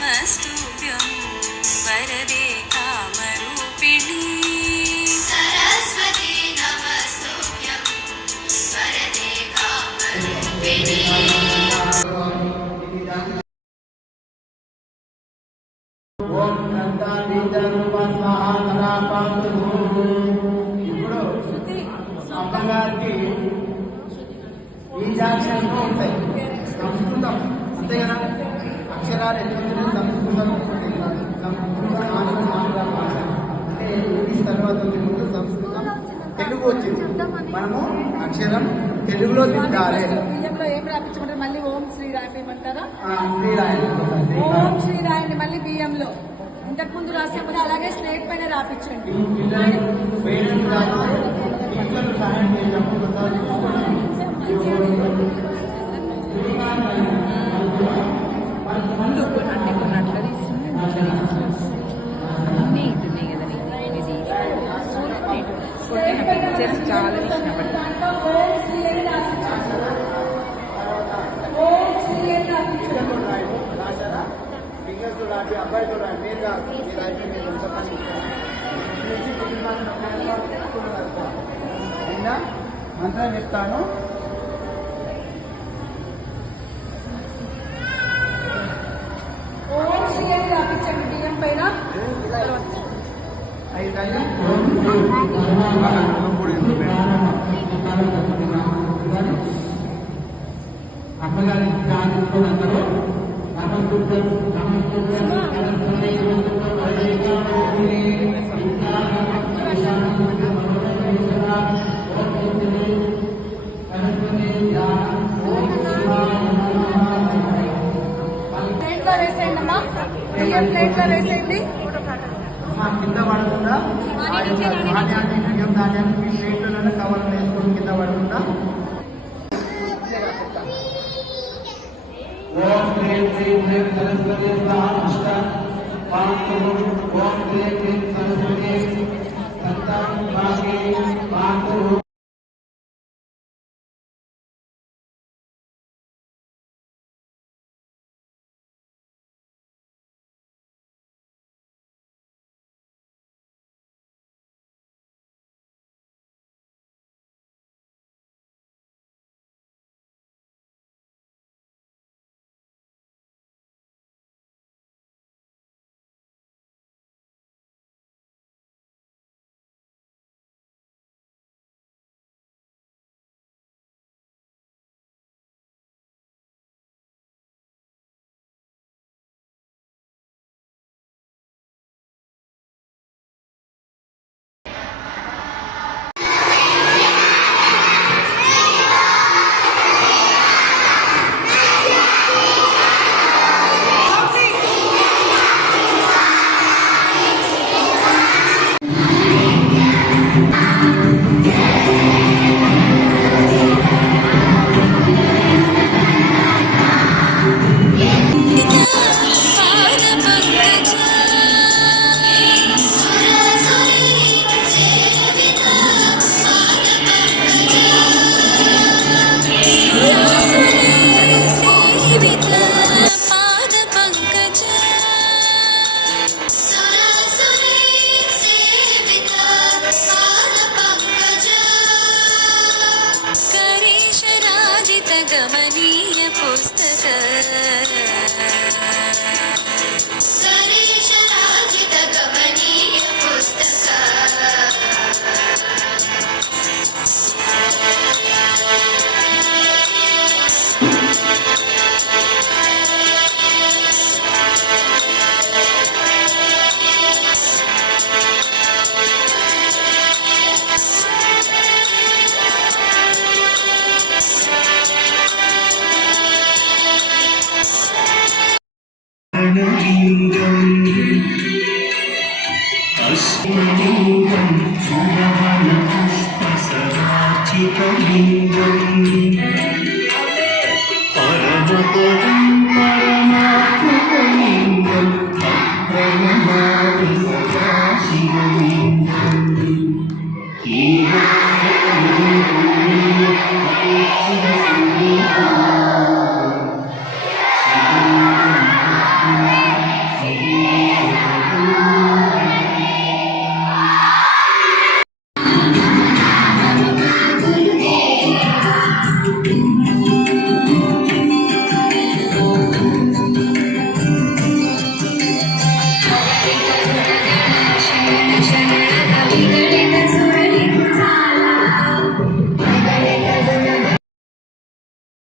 नमस्तुभ्यं वरदे कामरूपिणी सरस्वती नमस्तुभ्यं वरदे कामरूपिणी। ఓం ఇప్పుడు అమ్మగారికి బీజాక్షరంలో ఉంటాయి సంస్కృతం అంతే కదా. అక్షరాలు ఎట్లా సంస్కృతం సంస్కృతం ఆంగ్ల భాష అంటే ఇంగ్లీష్ తర్వాత ముందు సంస్కృతం తెలుగు వచ్చింది. మనము అక్షరం తెలుగులో తిట్టాలి. బియ్యంలో ఏం రాపించమంటారు? మళ్ళీ ఓం శ్రీ రాయమంటారా? శ్రీ రాయండి. ఓం శ్రీ రాయండి. మళ్ళీ బియ్యంలో ఇంతకు ముందు రాసాము అలాగే స్లేట్ పైన రాపించండి. చాలా అబ్బాయి మంత్రం చెప్తాను. ఓం శ్రీ అని రాపించండి బియ్యం పైన. అమ్మగారి అందరూ ప్లేట్లో వేసేయండి అమ్మా. బియ్యం ప్లేట్లో వేసేయండి. కింద పడకుండా ధాన్యాన్ని బియ్యం ధాన్యాన్ని మీ ప్లేట్లోనే కవర్ వేసుకొని కింద పడకుండా. ఓం హ్రీం శ్రీం హ్రీం సరస్వతి స్వాహ ఓం హ్రీం హ్రీం సరస్వతి సంతాం భాగే మాతృ. गमनीय पुस्तक गणेशराजित गमनीय पुस्तक अस्मलिङ्गं सुरवनपुष्पसराचितलिङ्गं परमपदं परमात्मलिङ्गम् अप्रणमामि सदा शिवलिङ्गम्